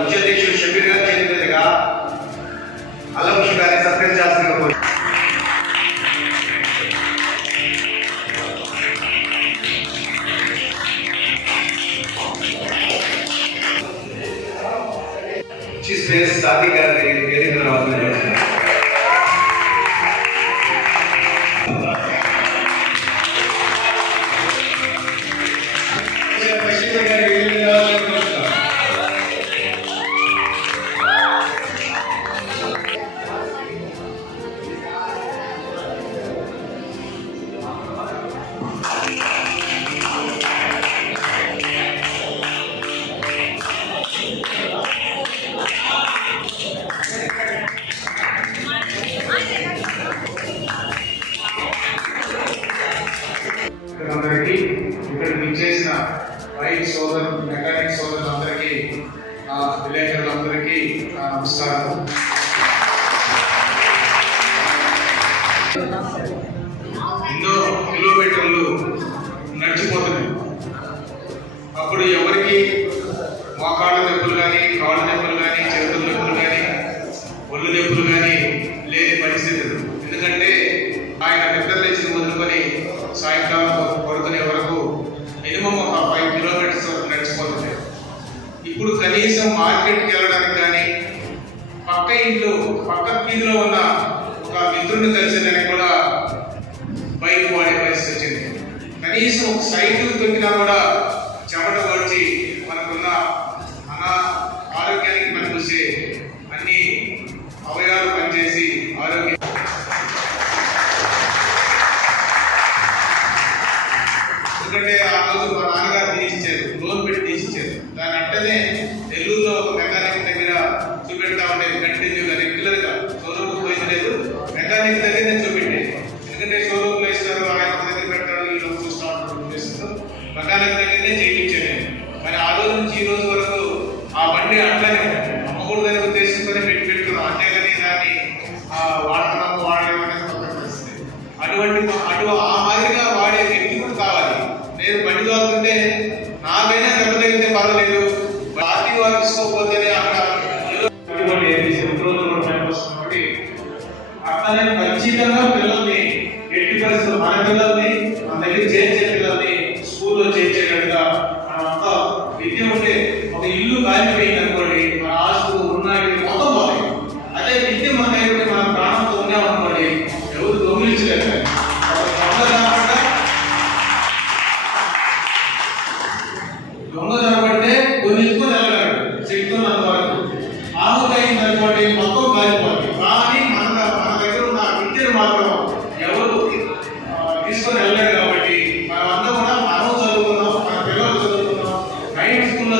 ముఖ్యాధ్యక్షుడు షబీర్ గారి చేతి మీదుగా అల్లముషి గారిని సత్కరించాల్సిందిగా కోరి చీఫ్ మినిస్టర్ సాది గారిని వేదిక రావాలని అందరికీ ఇక్కడికి చేసిన రైట్ సోదరు మెకానిక్ సోదరులందరికీ విలేకరులందరికీ నమస్కారం. ఎన్నో కిలోమీటర్లు నడిచిపోతున్నాయి. అప్పుడు ఎవరికి మోకాళ్ళ నొప్పులు కానీ, కాళ్ళ నొప్పులు కానీ, చేతుల నొప్పులు కానీ, ఒళ్ళు నొప్పులు కానీ లేని పరిస్థితులు. ఎందుకంటే ఆయన నిద్ర లేచిన మొదలుకొని సాయంకాలం పడుకునే వరకు మినిమం ఒక 5 కిలోమీటర్స్ వరకు నడిచిపోతుంది. ఇప్పుడు కనీసం మార్కెట్కి వెళ్ళడానికి కానీ, పక్క ఇంట్లో పక్క వీధిలో ఉన్న ఒక మిత్రుడిని కలిసేదానికి కూడా బైక్ వాడే పరిస్థితి వచ్చింది. కనీసం ఒక సైకిల్ తొక్కినా కూడా చెమట వచ్చి మనకున్న ఆరోగ్యానికి పనికొచ్చే అన్ని అవయవాలు పనిచేసి ఆరోగ్యం. ఎందుకంటే ఆ రోజు మా నాన్నగారు తీసిచ్చారు, లోన్ పెట్టి తీసిచ్చారు. దాని అంటేనే నెల్లూరులో ఒక మెకానిక్ దగ్గర చూపెడతా ఉండేది కంటిన్యూగా, రెగ్యులర్గా. షోరూమ్ పోయింది లేదు, మెకానిక్ దగ్గర నేను చూపెట్టే. ఎందుకంటే షోరూమ్లో ఇస్తారు, ఆయన దగ్గర పెట్టాడు, ఈ లోపు చూస్తూ ఉంటాడు. మెకానిక్ దగ్గరనే చేయించాను. మరి ఆ రోజు నుంచి ఈ రోజు వరకు ఆ బండి అట్లనే అమ్మకూడదు దగ్గర ఉద్దేశంతోనే పెట్టుకున్నాం. అంతేగాని దాన్ని వాడుతున్నాము వాడలేమనేది పక్కన పరిస్థితి. అటు ఆ మాదిరిగా వాడే వ్యక్తి కూడా కావాలి. నేను బండి తోలుతుంటే నాకైనా దెబ్బ తగిలితే పర్వాలేదు, పార్టీ వారు తీసుకోకపోతేనే అక్కడ అట్లనే ఖచ్చితంగా పిల్లల్ని ఎట్టి పరిస్థితులు మన పిల్లల్ని మన దగ్గర చేర్చే పిల్లల్ని స్కూల్లో చేర్చేటట్టుగా మనమంతా విద్య ఉంటే ఒక ఇల్లు కాలిపోయింది అనుకోండి, మన ఆస్తులు ఉన్నాయి మొత్తం పోతాయి. అదే విద్య మన దగ్గర మన ప్రాణంతో ఉన్నామనుకోండి, ఎవరు దొంగిలించలేదు. దొంగ దొరబడితే కొన్ని వెళ్ళగలడు శక్తున్నంత వరకు. ఆహుతైంది అనుకోండి మొత్తం కాలిపోతుంది. కానీ మన దగ్గర ఉన్న విద్యను మాత్రం ఎవరు తీసుకొని వెళ్ళలేడు. కాబట్టి మనమంతా కూడా మనం చదువుకున్నాం, మన పిల్లలు చదువుకున్నాం, రైట్ స్కూల్లో